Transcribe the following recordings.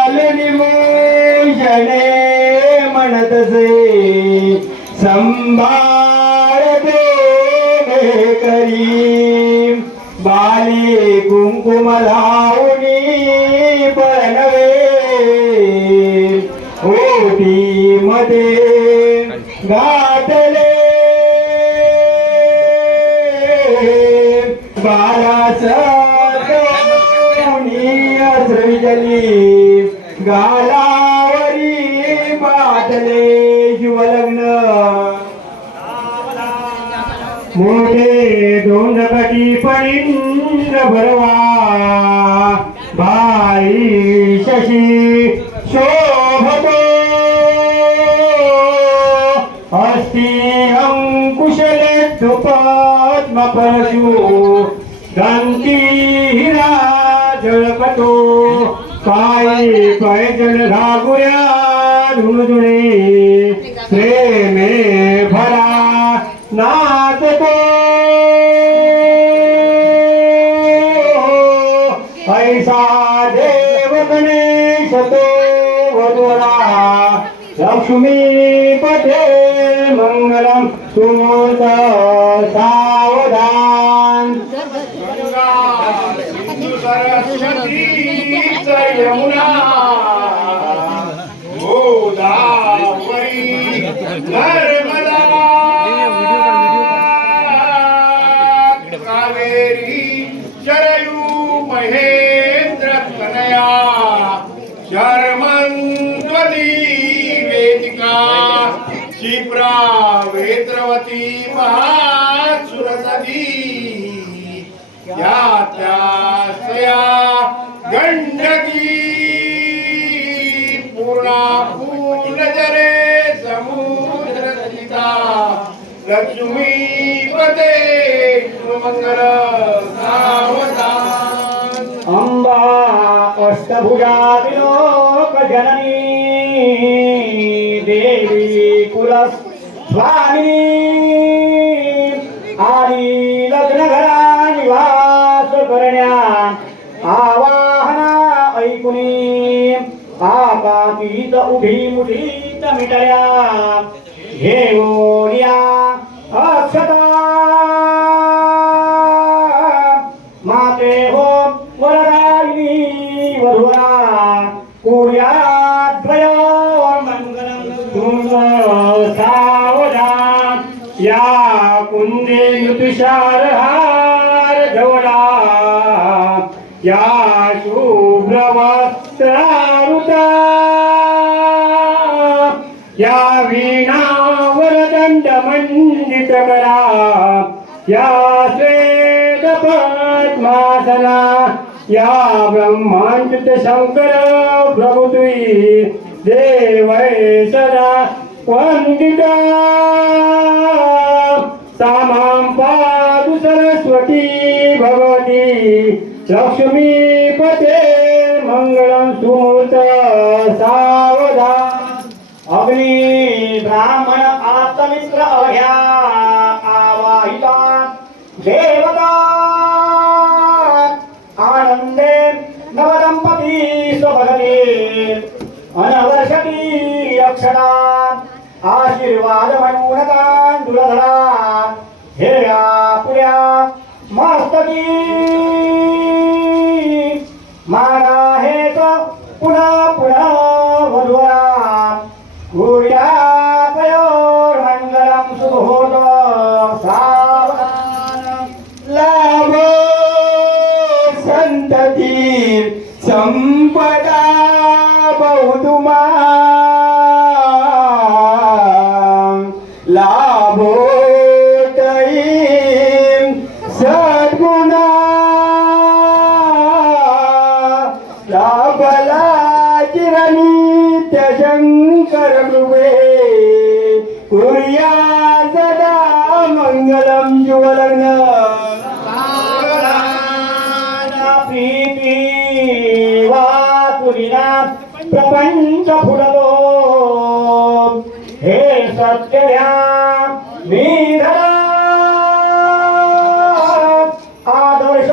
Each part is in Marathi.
लाल निमोजने म्हणतसे संभाळ देणे करी. बाली कुंकुम लावणी पळनवे ओटी मध्ये गाठले बालास गालावरी बाटले शिवलग्न मोठे दोंडकटी पणींद्र भरवा. बाई शशी शोभतो. अस्ति अंकुशल पद्म परशु पैजन घागुऱ्या धुणधुणे प्रेमे भरा नाचतो ऐसा देव गणेश तो वधुरा लक्ष्मी पते मंगलम सुमूर्त कावेरी शरयू महेंद्र कनया शर्मन्वती वेदिका क्षिप्रा वेत्रवती महासुरसदी या त्यासया गंडकी पूर्णा पूर्ण जरे समुद्र सीता लक्ष्मी पते मंगल अंबा अष्टभुजा विलोक जननी देवी कुल स्वामी आणि लग्न घरा निवास करण्या आवाहना ऐकुनी। आकातीत उभी मुठीत मिटल्या घेऊन या। कुर्याद्वय मंगलम तुंग सावधान या कुंदे तुषार हार धवला या शुभ्र वस्त्रारुता या वीणावर वरदंड मंडित करा या श्वेत पद्मासना या ब्रह्मांचित शंकर प्रभु तुई देवै सदा वंदिता. सामां पादु सरस्वती भगवती लक्ष्मीपते मङ्गलं मंगळं सुमूर्त सावधान. अग्नि ब्राह्मण आत्मित्र अभ्या आवाहिता देवता नवदंपती स्वभगते अनवर्षती अक्षरा आशीर्वाद म्हणून तांदुळधरा हे पुऱ्या मस्तकी संपदा बहुतुमा लाभो सद्गुणा लाभला चिरनित्य प्रीती वा तुरिना प्रपंच फुडलो हे सत्य ह्या निधरा आदर्श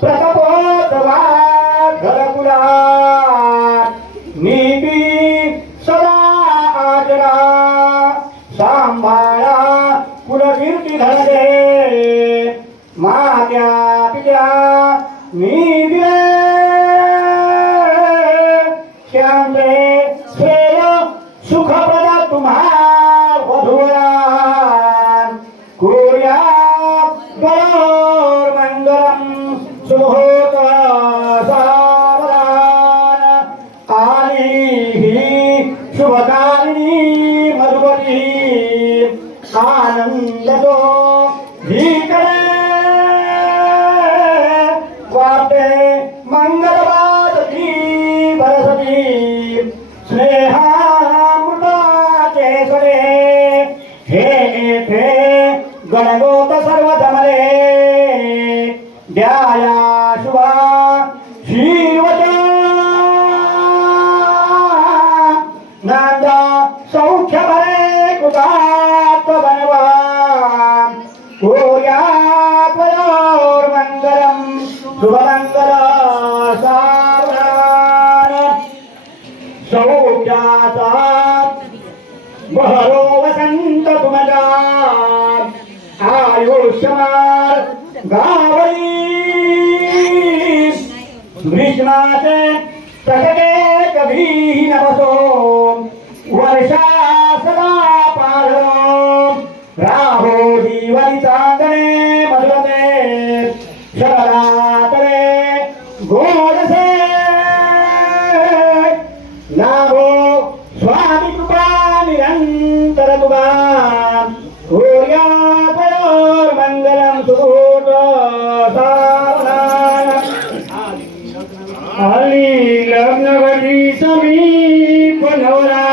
प्रतपोतवा घरकुला। ¡Que ande! ¡Espera! ¡Su! Garagota. Ayushman गावई कृष्णाचे तटके कभी नवसो आली लग्नवती समीप नवरा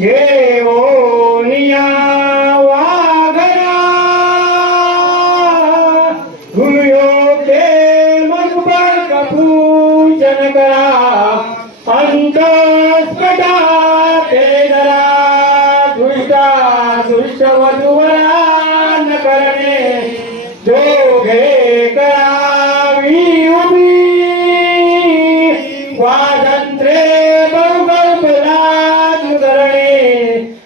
घेवोनिया वागरा. गुरुयो ते मधुपर कपूजन करा अंतस्पटा ते दरा दुष्टा दुष्ट वधुवरा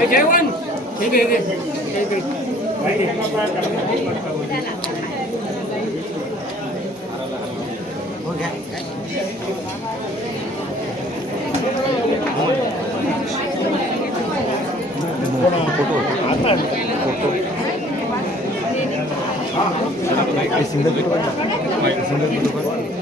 जेवण ठीक आहे ठीक आहे はい。